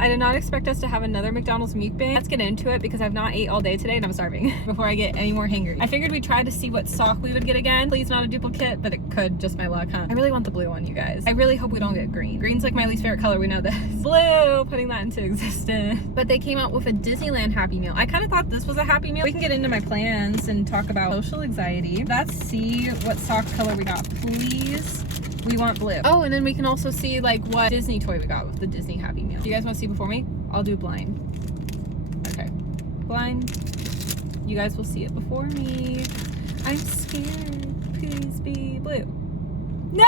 I did not expect us to have another McDonald's mukbang. Let's get into it because I've not ate all day today and I'm starving before I get any more hangry. I figured we'd try to see what sock we would get again. Please not a duplicate, but it could, just my luck, huh? I really want the blue one, you guys. I really hope we don't get green. Green's like my least favorite color, we know this. Blue, putting that into existence. But they came out with a Disneyland Happy Meal. I kind of thought this was a Happy Meal. We can get into my plans and talk about social anxiety. Let's see what sock color we got, please. We want blue. Oh, and then we can also see like what Disney toy we got with the Disney Happy Meal. Do you guys want to see before me? I'll do blind. Okay, blind. You guys will see it before me. I'm scared. Please be blue. No!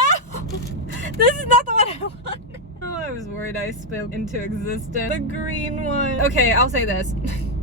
This is not the one I want. Oh, I was worried I spoke into existence. The green one. Okay, I'll say this.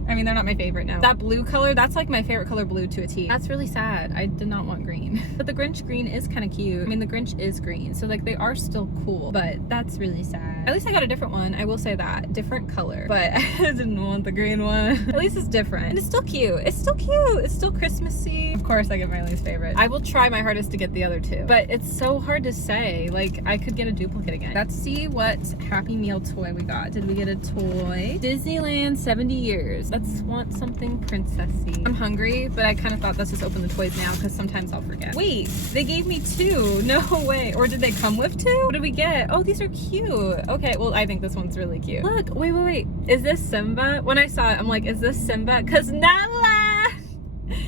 I mean, they're not my favorite now. That blue color, that's like my favorite color blue to a T. That's really sad. I did not want green. But the Grinch green is kind of cute. I mean, the Grinch is green, so like they are still cool, but that's really sad. At least I got a different one. I will say that. Different color, but I didn't want the green one. At least it's different. And it's still cute. It's still cute. It's still Christmassy. Of course, I get my least favorite. I will try my hardest to get the other two, but it's so hard to say. Like, I could get a duplicate again. Let's see what Happy Meal toy we got. Did we get a toy? Disneyland 70 years. Let's want something princessy. I'm hungry, but I kind of thought let's just open the toys now because sometimes I'll forget. Wait, they gave me two. No way. Or did they come with two? What did we get? Oh, these are cute. Okay, well, I think this one's really cute. Look, wait. Is this Simba? When I saw it, I'm like, is this Simba? Because Nala!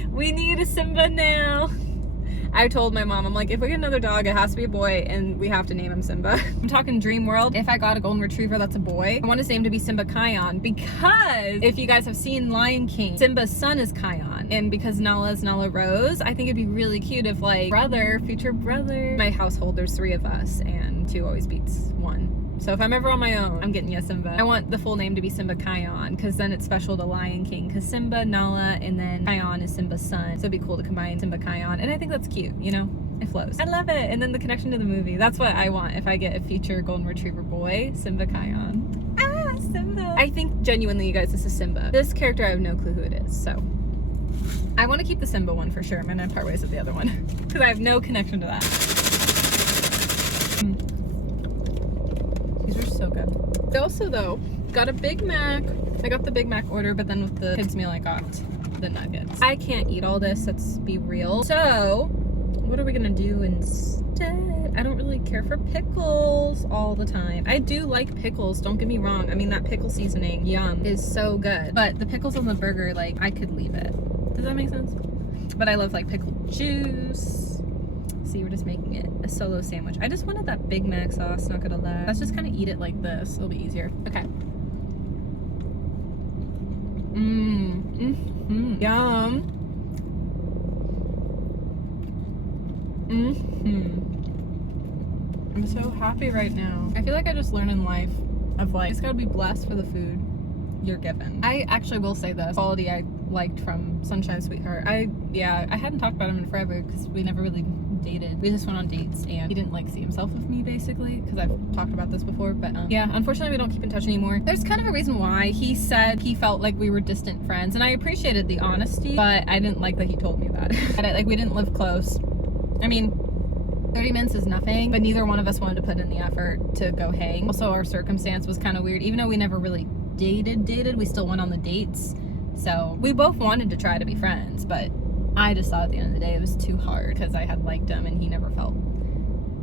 We need a Simba now. I told my mom, I'm like, if we get another dog, it has to be a boy, and we have to name him Simba. I'm talking dream world. If I got a golden retriever that's a boy, I want his name to be Simba Kion, because if you guys have seen Lion King, Simba's son is Kion, and because Nala is Nala Rose, I think it'd be really cute if like future brother. My household, there's 3 of us, and 2 always beats 1. So if I'm ever on my own, I'm getting you Simba. I want the full name to be Simba Kion, because then it's special to Lion King, because Simba, Nala, and then Kion is Simba's son. So it'd be cool to combine Simba Kion, and I think that's cute, you know? It flows. I love it. And then the connection to the movie. That's what I want if I get a future golden retriever boy, Simba Kion. Ah, Simba. I think genuinely, you guys, this is Simba. This character, I have no clue who it is, so. I want to keep the Simba one for sure. I'm gonna part ways with the other one, because I have no connection to that. These are so good. I also, though, got a Big Mac. I got the Big Mac order, but then with the kids meal, I got the nuggets. I can't eat all this, let's be real. So, what are we gonna do instead? I don't really care for pickles all the time. I do like pickles, don't get me wrong. I mean, that pickle seasoning, yum, is so good. But the pickles on the burger, like, I could leave it. Does that make sense? But I love, like, pickle juice. See, we're just making it a solo sandwich. I just wanted that Big Mac sauce, not gonna lie. Let's just kind of eat it like this. It'll be easier. Okay. Yum. I'm so happy right now. I feel like I just learned in life of like, you just gotta be blessed for the food you're given. I actually will say this quality I liked from Sunshine Sweetheart. I hadn't talked about him in forever because we never really dated. We just went on dates and he didn't like see himself with me basically, because I've talked about this before, but yeah, unfortunately we don't keep in touch anymore. There's kind of a reason why. He said he felt like we were distant friends, and I appreciated the honesty, but I didn't like that he told me that. Like, we didn't live close. I mean, 30 minutes is nothing, but neither one of us wanted to put in the effort to go hang. Also, our circumstance was kind of weird. Even though we never really dated, we still went on the dates. So we both wanted to try to be friends, but I just thought at the end of the day it was too hard because I had liked him and he never felt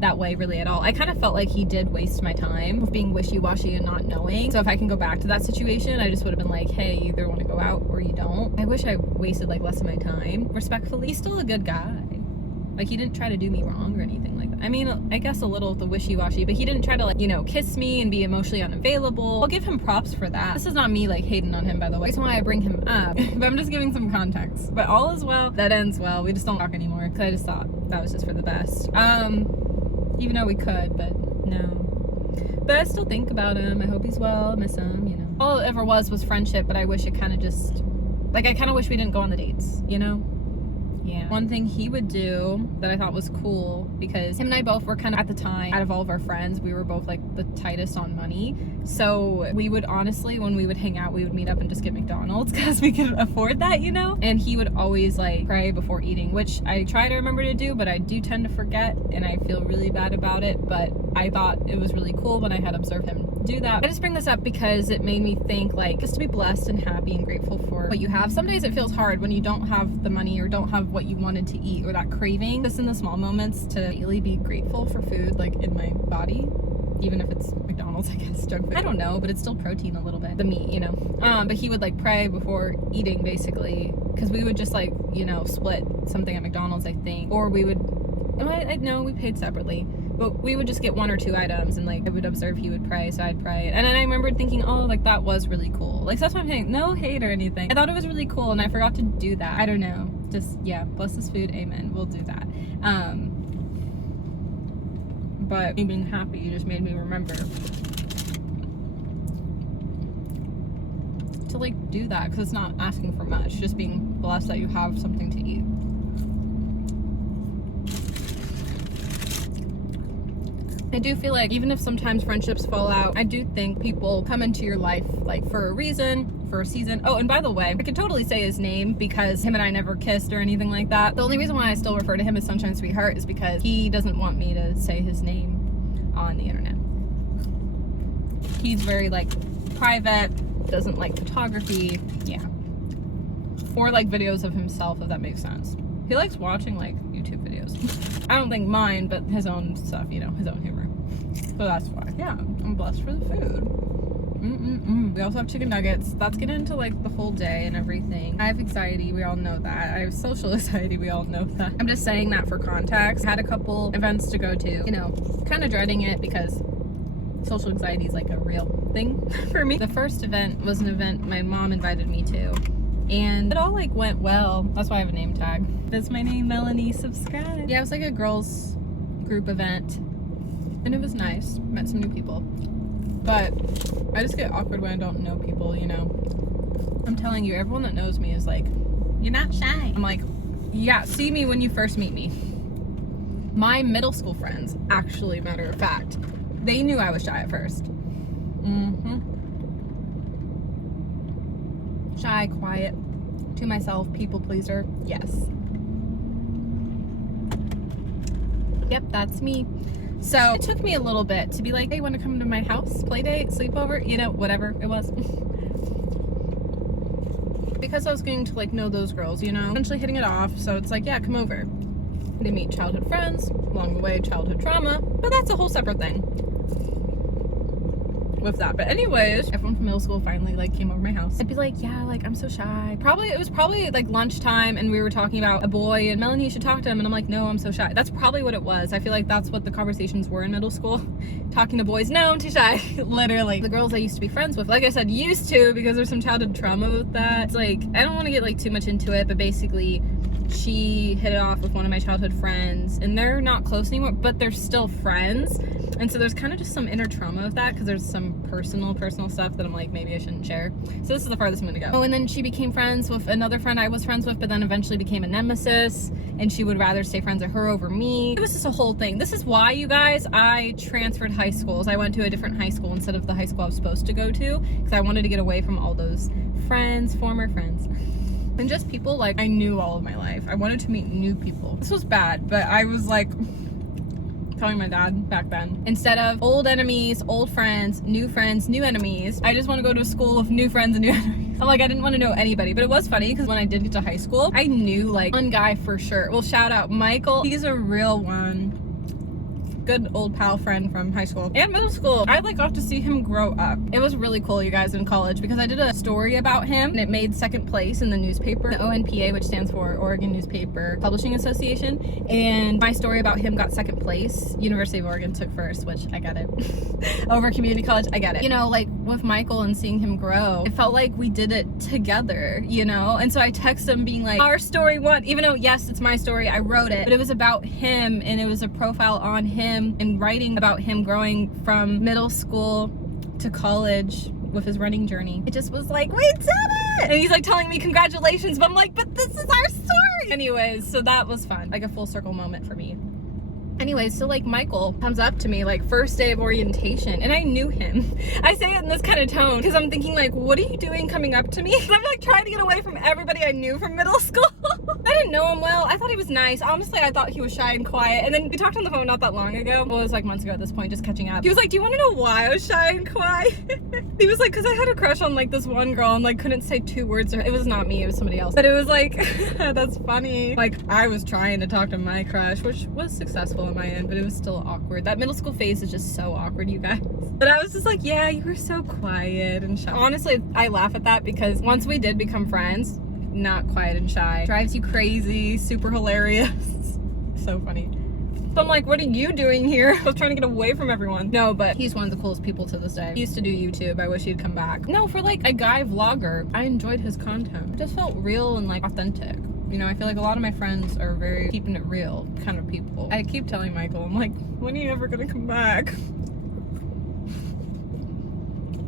that way really at all. I kind of felt like he did waste my time with being wishy-washy and not knowing. So if I can go back to that situation, I just would have been like, hey, you either want to go out or you don't. I wish I wasted like less of my time, respectfully. He's still a good guy. Like, he didn't try to do me wrong or anything like that. I mean, I guess a little of the wishy-washy, but he didn't try to, like, you know, kiss me and be emotionally unavailable. I'll give him props for that. This is not me, like, hating on him, by the way. That's why I bring him up. But I'm just giving some context. But all is well. That ends well. We just don't talk anymore, because I just thought that was just for the best. Even though we could, but no. But I still think about him. I hope he's well. I miss him, you know. All it ever was friendship, but I wish it kind of just, like, I kind of wish we didn't go on the dates, you know? Yeah. One thing he would do that I thought was cool, because him and I both were kind of, at the time, out of all of our friends, we were both like the tightest on money. So we would honestly, when we would hang out, we would meet up and just get McDonald's because we could afford that, you know? And he would always like pray before eating, which I try to remember to do, but I do tend to forget and I feel really bad about it. But I thought it was really cool when I had observed him do that. I just bring this up because it made me think, like, just to be blessed and happy and grateful for what you have. Some days it feels hard when you don't have the money or don't have what you wanted to eat, or that craving. Just in the small moments to really be grateful for food, like, in my body. Even if it's McDonald's, I guess, junk food. I don't know, but it's still protein a little bit. The meat, you know. But he would, like, pray before eating, basically. Because we would just, like, you know, split something at McDonald's, I think. Or we would, no, we paid separately. But we would just get 1 or 2 items, and, like, I would observe, he would pray, so I'd pray. And then I remembered thinking, oh, like, that was really cool. Like, so that's what I'm saying. No hate or anything. I thought it was really cool, and I forgot to do that. I don't know. Just, yeah, bless this food. Amen. We'll do that. But me being happy just made me remember to, like, do that, because it's not asking for much, just being blessed that you have something to eat. I do feel like even if sometimes friendships fall out, I do think people come into your life, like, for a reason, for a season. Oh, and by the way, I could totally say his name because him and I never kissed or anything like that. The only reason why I still refer to him as Sunshine Sweetheart is because he doesn't want me to say his name on the internet. He's very, like, private, doesn't like photography, yeah. Or, like, videos of himself, if that makes sense. He likes watching, like, YouTube videos. I don't think mine, but his own stuff, you know, his own humor. So that's why. Yeah, I'm blessed for the food. We also have chicken nuggets. That's getting into, like, the whole day and everything. I have anxiety, we all know that. I have social anxiety, we all know that. I'm just saying that for context. I had a couple events to go to, you know, kind of dreading it because social anxiety is, like, a real thing for me. The first event was an event my mom invited me to, and it all, like, went well. That's why I have a name tag. That's my name, Melanie. Subscribe. Yeah, it was like a girls group event, and it was nice. Met some new people. But I just get awkward when I don't know people, you know. I'm telling you, everyone that knows me is like, you're not shy. I'm like, yeah, see me when you first meet me. My middle school friends, actually, matter of fact, they knew I was shy at first. Shy, quiet, to myself, people pleaser, yes. Yep, that's me. So it took me a little bit to be like, hey, want to come to my house, play date, sleepover, you know, whatever it was. Because I was getting to, like, know those girls, you know, eventually hitting it off. So it's like, yeah, come over. They meet childhood friends, along the way, childhood trauma, but that's a whole separate thing with that. But anyways, everyone from middle school finally, like, came over my house. I'd be like, yeah, like, I'm so shy. It was probably like lunchtime, and we were talking about a boy, and Melanie, you should talk to him, and I'm like, no, I'm so shy. That's probably what it was. I feel like that's what the conversations were in middle school. Talking to boys, no, I'm too shy. Literally. The girls I used to be friends with, like I said, used to, because there's some childhood trauma with that. It's like, I don't want to get, like, too much into it, but basically she hit it off with one of my childhood friends, and they're not close anymore, but they're still friends. And so there's kind of just some inner trauma with that, because there's some personal stuff that I'm like, maybe I shouldn't share. So this is the farthest I'm gonna go. Oh, and then she became friends with another friend I was friends with, but then eventually became a nemesis, and she would rather stay friends with her over me. It was just a whole thing. This is why, you guys, I transferred high schools. I went to a different high school instead of the high school I was supposed to go to, because I wanted to get away from all those friends, former friends. And just people, like, I knew all of my life. I wanted to meet new people. This was bad, but I was like telling my dad back then, instead of old enemies, old friends, new enemies, I just want to go to a school of new friends and new enemies. I'm like, I didn't want to know anybody. But it was funny, because when I did get to high school, I knew, like, one guy for sure. Well, shout out Michael. He's a real one. Good old pal friend from high school and middle school. I, like, got to see him grow up. It was really cool, you guys, in college, because I did a story about him, and it made second place in the newspaper, the ONPA, which stands for Oregon Newspaper Publishing Association. And my story about him got second place. University of Oregon took first, which I get it. Over community college, I get it. You know, like, with Michael and seeing him grow, it felt like we did it together, you know? And so I texted him being like, our story won, even though, yes, it's my story, I wrote it, but it was about him, and it was a profile on him and writing about him growing from middle school to college with his running journey. It just was like, we did it! And he's like telling me congratulations, but I'm like, but this is our story! Anyways, so that was fun. Like a full circle moment for me. Anyways, so, like, Michael comes up to me, like, first day of orientation, and I knew him. I say it in this kind of tone because I'm thinking, like, what are you doing coming up to me? I'm, like, trying to get away from everybody I knew from middle school. I didn't know him well. I thought he was nice. Honestly, I thought he was shy and quiet. And then we talked on the phone not that long ago. Well, it was like months ago at this point, just catching up. He was like, do you want to know why I was shy and quiet? He was like, because I had a crush on like this one girl and like couldn't say 2 words. It was not me, it was somebody else. But it was like, that's funny. Like I was trying to talk to my crush, which was successful on my end, but it was still awkward. That middle school phase is just so awkward, you guys. But I was just like, yeah, you were so quiet and shy. Honestly, I laugh at that because once we did become friends, not quiet and shy. Drives you crazy, super hilarious. So funny. So I'm like, what are you doing here? I was trying to get away from everyone. No, but he's one of the coolest people to this day. He used to do YouTube. I wish he'd come back. No, for like a guy vlogger, I enjoyed his content. It just felt real and like authentic. You know, I feel like a lot of my friends are very keeping it real kind of people. I keep telling Michael, I'm like, when are you ever gonna come back?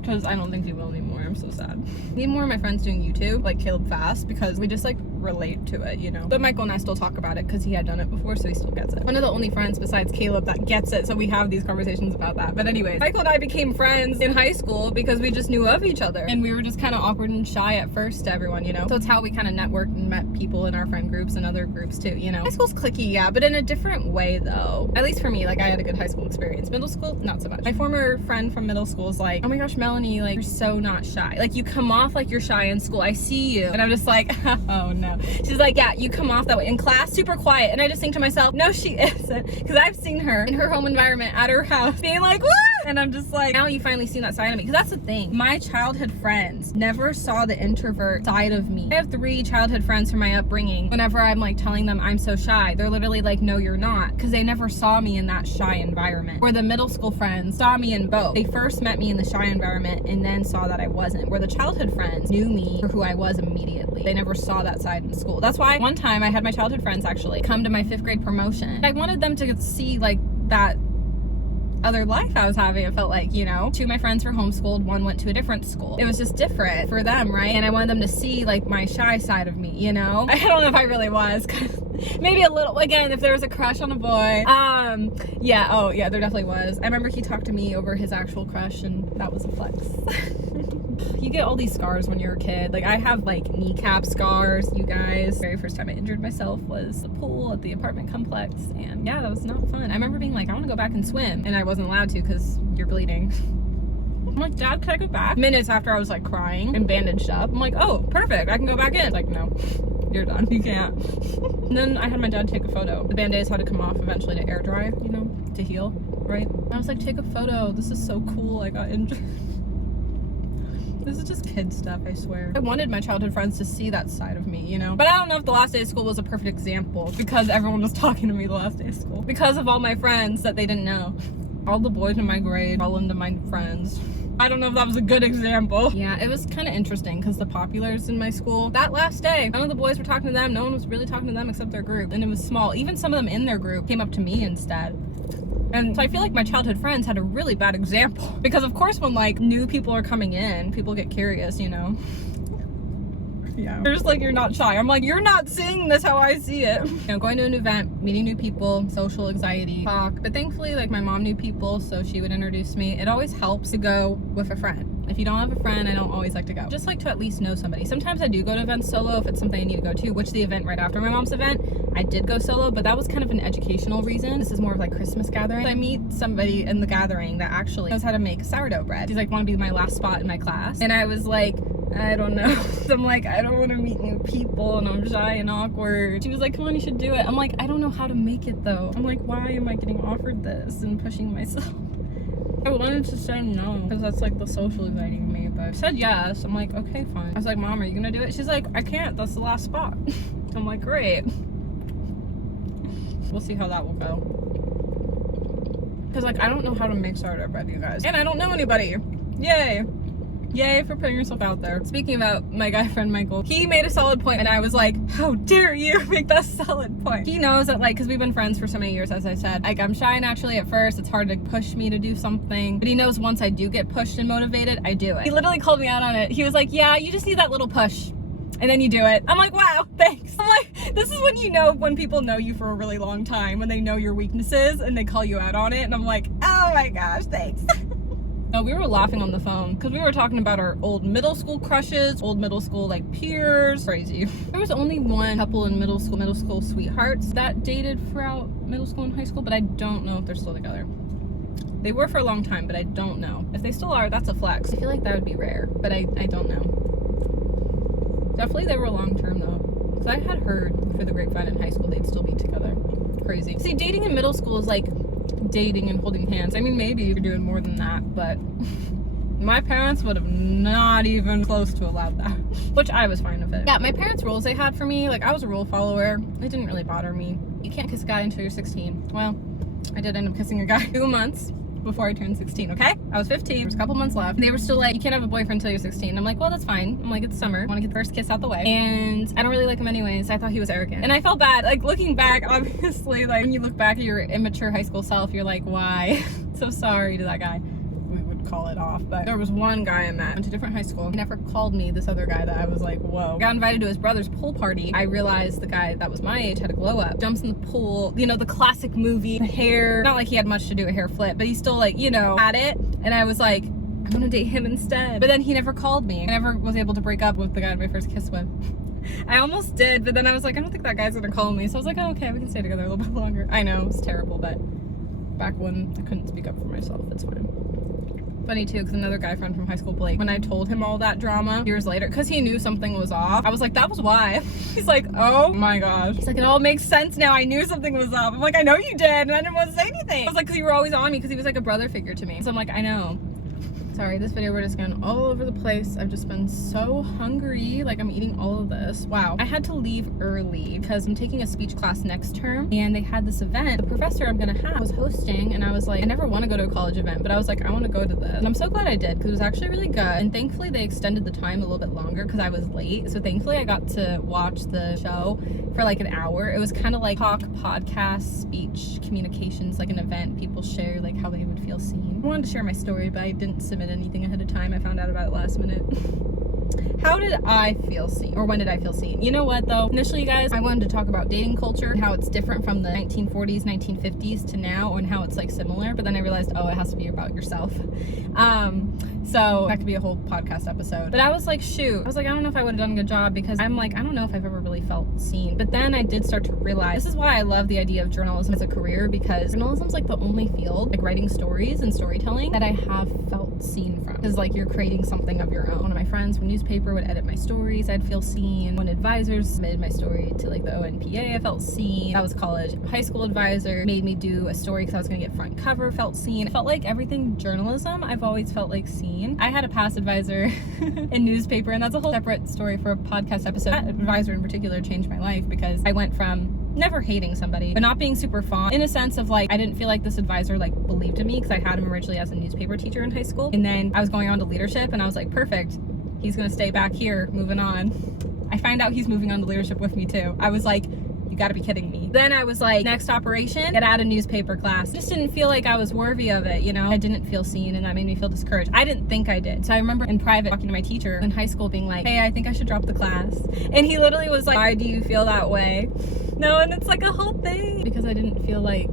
Because I don't think he will anymore. I'm so sad. I need more of my friends doing YouTube, like Caleb Fast, because we just like relate to it, you know. But Michael and I still talk about it because he had done it before, so he still gets it. One of the only friends besides Caleb that gets it, so we have these conversations about that. But anyways, Michael and I became friends in high school because we just knew of each other, and we were just kind of awkward and shy at first to everyone, you know. So it's how we kind of networked and met people in our friend groups and other groups too, you know. High school's cliquey, yeah, but in a different way though. At least for me, like I had a good high school experience. Middle school, not so much. My former friend from middle school is like, oh my gosh, Melanie, like you're so not shy. Like you come off like you're shy in school. I see you. And I'm just like, oh no. She's like, yeah, you come off that way in class, super quiet. And I just think to myself, no, she isn't. Because I've seen her in her home environment at her house being like, what? And I'm just like, now you finally seen that side of me. Because that's the thing. My childhood friends never saw the introvert side of me. I have 3 childhood friends from my upbringing. Whenever I'm like telling them I'm so shy, they're literally like, no, you're not. Because they never saw me in that shy environment. Where the middle school friends saw me in both. They first met me in the shy environment and then saw that I wasn't. Where the childhood friends knew me for who I was immediately. They never saw that side in school. That's why one time I had my childhood friends actually come to my 5th grade promotion. I wanted them to see like that other life I was having. It felt like, you know, 2 of my friends were homeschooled, 1 went to a different school. It was just different for them, right? And I wanted them to see like my shy side of me, you know? I don't know if I really was, maybe a little, again, if there was a crush on a boy. Yeah, oh yeah, there definitely was. I remember he talked to me over his actual crush and that was a flex. You get all these scars when you're a kid. Like I have like kneecap scars, you guys. The very first time I injured myself was the pool at the apartment complex, and yeah, that was not fun. I remember being like, I want to go back and swim, and I wasn't allowed to because you're bleeding. I'm like, Dad, can I go back? Minutes after I was like crying and bandaged up, I'm like, oh, perfect, I can go back in. Like, no, you're done, you can't. And then I had my dad take a photo. The band-aids had to come off eventually to air dry, you know, to heal, right? I was like, take a photo, this is so cool, I got injured. This is just kid stuff, I swear. I wanted my childhood friends to see that side of me, you know? But I don't know if the last day of school was a perfect example because everyone was talking to me the last day of school. Because of all my friends that they didn't know. All the boys in my grade all into my friends. I don't know if that was a good example. Yeah, it was kind of interesting because the populars in my school, that last day, none of the boys were talking to them. No one was really talking to them except their group. And it was small. Even some of them in their group came up to me instead. And so I feel like my childhood friends had a really bad example. Because of course when like new people are coming in, people get curious, you know? Yeah. They're just like, you're not shy. I'm like, you're not seeing this how I see it. You know, going to an event, meeting new people, social anxiety, talk. But thankfully, like my mom knew people, so she would introduce me. It always helps to go with a friend. If you don't have a friend, I don't always like to go. Just like to at least know somebody. Sometimes I do go to events solo if it's something I need to go to, which the event right after my mom's event, I did go solo, but that was kind of an educational reason. This is more of like Christmas gathering. I meet somebody in the gathering that actually knows how to make sourdough bread. She's like, want to be my last spot in my class. And I was like, I don't know. So I'm like, I don't want to meet new people and I'm shy and awkward. She was like, come on, you should do it. I'm like, I don't know how to make it though. I'm like, why am I getting offered this and pushing myself? I wanted to say no because that's like the social anxiety in me, but I said yes. I'm like, okay, fine. I was like, Mom, are you gonna do it? She's like, I can't, that's the last spot. I'm like, great. We'll see how that will go. Because like, I don't know how to make sourdough bread, you guys. And I don't know anybody. Yay. Yay for putting yourself out there. Speaking about my guy friend Michael, he made a solid point and I was like, how dare you make that solid point? He knows that like, because we've been friends for so many years, as I said, like I'm shy naturally at first. It's hard to push me to do something, but he knows once I do get pushed and motivated, I do it. He literally called me out on it. He was like, yeah, you just need that little push and then you do it. I'm like, wow, thanks. I'm like, this is when you know when people know you for a really long time, when they know your weaknesses and they call you out on it. And I'm like, oh my gosh, thanks. No, we were laughing on the phone because we were talking about our old middle school crushes, old middle school like peers. Crazy. There was only one couple in middle school sweethearts that dated throughout middle school and high school, but I don't know if they're still together. They were for a long time, but I don't know. If they still are, that's a flex. I feel like that would be rare, but I don't know. Definitely they were long term though. Because I had heard through the grapevine in high school they'd still be together. Crazy. See, dating in middle school is like dating and holding hands. I mean, maybe you're doing more than that, but my parents would have not even close to allowed that, which I was fine with it. Yeah, my parents' rules they had for me, like I was a rule follower. It didn't really bother me. You can't kiss a guy until you're 16. Well, I did end up kissing a guy 2 months before I turned 16, okay? I was 15, there was a couple months left. They were still like, you can't have a boyfriend until you're 16. I'm like, well, that's fine. I'm like, it's summer. I want to get the first kiss out the way. And I don't really like him anyways. I thought he was arrogant. And I felt bad. Like, looking back, obviously, like, when you look back at your immature high school self, you're like, why? So sorry to that guy. We would call it off. But there was one guy I met. Went to a different high school. He never called me this other guy that I was like, whoa. I got invited to his brother's pool party. I realized the guy that was my age had a glow up. Jumps in the pool. You know, the classic movie. The hair. Not like he had much to do with hair flip, but he still like, you know, had it. And I was like, I'm gonna date him instead. But then he never called me. I never was able to break up with the guy my first kiss with. I almost did, but then I was like, I don't think that guy's gonna call me. So I was like, oh, okay, we can stay together a little bit longer. I know, it's terrible, but back when I couldn't speak up for myself, it's fine. Funny too, because another guy friend from high school, Blake, when I told him all that drama years later, because he knew something was off, I was like, that was why. He's like, oh my gosh. He's like, it all makes sense now. I knew something was up. I'm like, I know you did, and I didn't want to say anything. I was like, because you were always on me, because he was like a brother figure to me. So I'm like, I know. Sorry, this video we're just going all over the place. I've just been so hungry. Like, I'm eating all of this. Wow. I had to leave early because I'm taking a speech class next term, and they had this event. The professor I'm gonna have was hosting, and I was like, I never want to go to a college event, but I was like, I want to go to this. And I'm so glad I did, because it was actually really good. And thankfully they extended the time a little bit longer because I was late. So thankfully I got to watch the show for like an hour. It was kind of like talk, podcast, speech, communications, like an event. People share like how they would feel seen. I wanted to share my story, but I didn't submit anything ahead of time. I found out about it last minute. How did I feel seen? Or when did I feel seen? You know what though? Initially, you guys, I wanted to talk about dating culture, how it's different from the 1940s, 1950s to now, and how it's like similar, but then I realized, oh, it has to be about yourself. So that could be a whole podcast episode. But I was like, shoot. I was like, I don't know if I would have done a good job, because I'm like, I don't know if I've ever really felt seen. But then I did start to realize, this is why I love the idea of journalism as a career, because journalism's like the only field, like writing stories and storytelling, that I have felt seen from. Because like you're creating something of your own. One of my friends from newspaper would edit my stories, I'd feel seen. When advisors submitted my story to like the ONPA, I felt seen. That was college. High school advisor made me do a story because I was gonna get front cover, felt seen. I felt like everything journalism, I've always felt like seen. I had a past advisor in newspaper, and that's a whole separate story for a podcast episode. That advisor in particular changed my life, because I went from never hating somebody, but not being super fond, in a sense of like, I didn't feel like this advisor like believed in me, because I had him originally as a newspaper teacher in high school, and then I was going on to leadership, and I was like, perfect, he's gonna stay back here, moving on. I find out he's moving on to leadership with me too. I was like, you gotta be kidding me. Then I was like, next operation, get out of newspaper class. Just didn't feel like I was worthy of it, you know? I didn't feel seen, and that made me feel discouraged. I didn't think I did. So I remember in private talking to my teacher in high school being like, hey, I think I should drop the class. And he literally was like, why do you feel that way? No, and it's like a whole thing. Because I didn't feel like,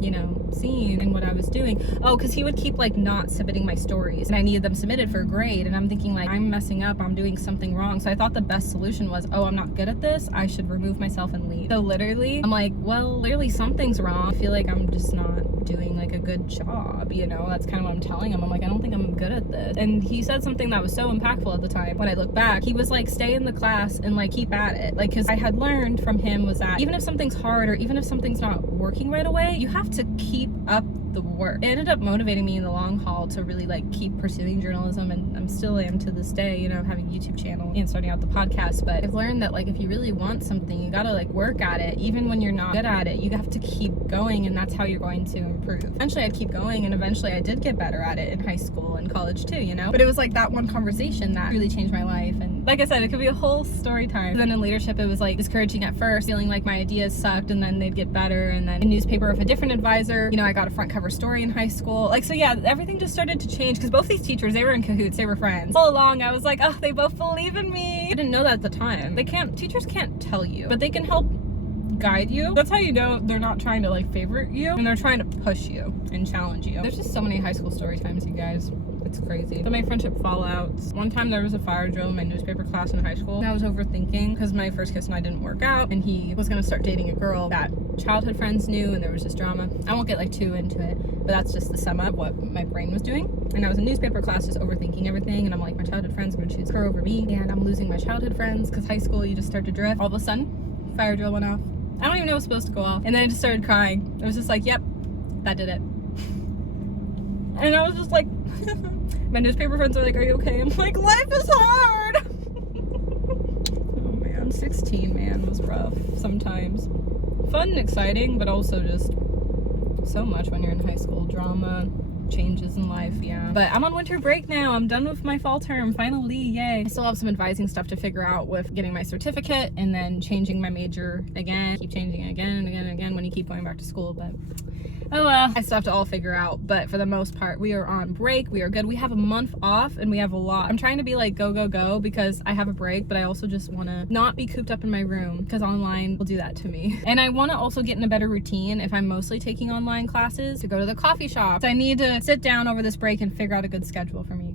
you know, seen in what I was doing. Oh, because he would keep like not submitting my stories, and I needed them submitted for a grade, and I'm thinking like, I'm messing up, I'm doing something wrong. So I thought the best solution was, oh, I'm not good at this, I should remove myself and leave. So literally I'm like, well, clearly something's wrong. I feel like I'm just not doing like a good job, you know? That's kind of what I'm telling him. I'm like, I don't think I'm good at this. And he said something that was so impactful at the time. When I look back, he was like, stay in the class and like keep at it. Like, because I had learned from him was that even if something's hard, or even if something's not working right away, you have to keep up the work. It ended up motivating me in the long haul to really like keep pursuing journalism, and I'm still am to this day, you know, having a YouTube channel and starting out the podcast. But I've learned that like, if you really want something, you gotta like work at it. Even when you're not good at it, you have to keep going, and that's how you're going to improve. Eventually I'd keep going, and eventually I did get better at it in high school and college too, you know? But it was like that one conversation that really changed my life. And like I said, it could be a whole story time. Then in leadership, it was like discouraging at first, feeling like my ideas sucked, and then they'd get better. And then in newspaper with a different advisor, you know, I got a front cover story in high school. Like, so yeah, everything just started to change, because both these teachers, they were in cahoots, they were friends. All along I was like, oh, they both believe in me. I didn't know that at the time. Teachers can't tell you, but they can help guide you. That's how you know they're not trying to like favorite you, and they're trying to push you and challenge you. There's just so many high school story times, you guys. It's crazy. So my friendship fallouts. One time there was a fire drill in my newspaper class in high school, and I was overthinking because my first kiss and I didn't work out, and he was gonna start dating a girl that childhood friends knew, and there was just drama. I won't get like too into it, but that's just the sum of what my brain was doing. And I was in newspaper class just overthinking everything, and I'm like, my childhood friends are gonna choose her over me, and I'm losing my childhood friends because high school you just start to drift. All of a sudden, fire drill went off. I don't even know it was supposed to go off, and then I just started crying. It was just like, yep, that did it. And I was just like, my newspaper friends are like, are you okay? I'm like, life is hard. Oh man, 16, man, was rough sometimes. Fun and exciting, but also just so much when you're in high school. Drama, changes in life, yeah. But I'm on winter break now. I'm done with my fall term, finally, yay. I still have some advising stuff to figure out with getting my certificate and then changing my major again. Keep changing it again and again and again when you keep going back to school, but oh well, I still have to all figure out. But for the most part, we are on break. We are good. We have a month off and we have a lot. I'm trying to be like go, go, go because I have a break, but I also just want to not be cooped up in my room because online will do that to me. And I want to also get in a better routine if I'm mostly taking online classes to go to the coffee shop. So I need to sit down over this break and figure out a good schedule for me.